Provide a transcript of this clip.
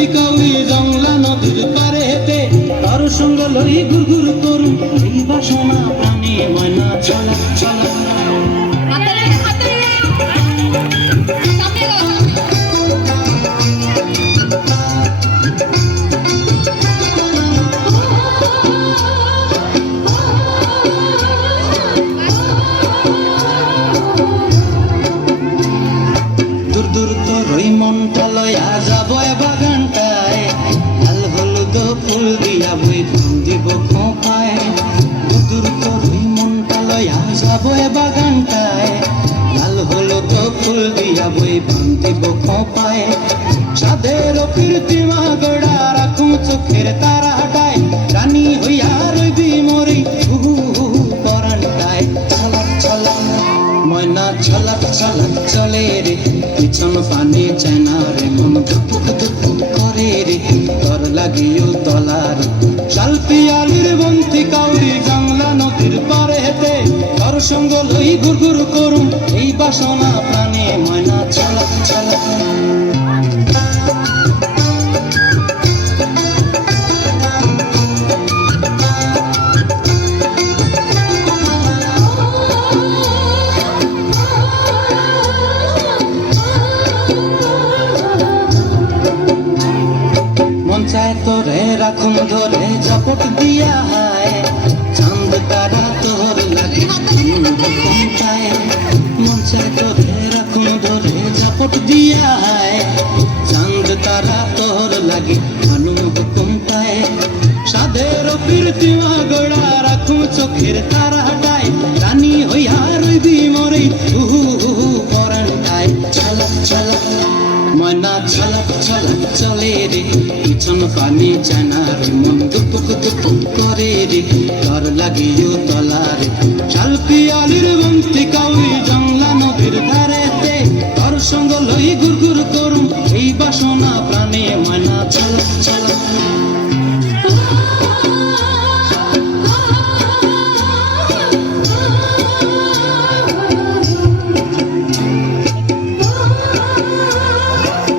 বন্তি কাউরি জংলা নদীর পারে হেঁটে তার সঙ্গ লই গুরগুর করুম এই বাসনা প্রাণে ময়না ছলা ছলা। দূর দূর তোর ওই মনটা লয়া যাব বাগানটায়, লাল হলুদ ফুল দিয়া বই দিব খোঁপায়। দূর দূর তোর ওই মনটা লয়া যাব বাগানটায়, লাল হলুদ ফুল দিয়া বই দিব খোঁপায়। সাধের কীর্তিমা গড়া রাখুম চোখের তারা হাটায়, রানী হইয়া রইবি মরি হু পরানটায়। ছলাক ছলাক ময়না ছলাক ছলাক চলে রে, পিছন পানে চেনা রে, মন ধুপুক ধুপুক করে রে, তোর লাগিও তলার। শাল পিয়ালির বন্তি কাউরি জংলা নদীর পারে হেঁটে তোর সঙ্গ লই গুরগুর করুম এই বাসনা প্রাণে ময়না ছলাক ছলাক। চায় তোরে রাখুন ধরে ঝপট দিয়া হায়, চাঁদ তারা তোর লাগে কমতায়। মন চায় তোরে রাখুন ধরে ঝপট দিয়া হায়, চাঁদ তারা তোর লাগে মানু কমতায়। সাধের কীর্তিমা গড়া রাখুন চোখের তারা হাটায়, রানী হইয়া রইবি মরে হু পরানটায়। ছলাক ছলাক ময়না ছলাক ছলাক চলে রে, পিছন পানি জানা রে, মন দুপুক দুপুক করে রে, তোর লাগিও তলা।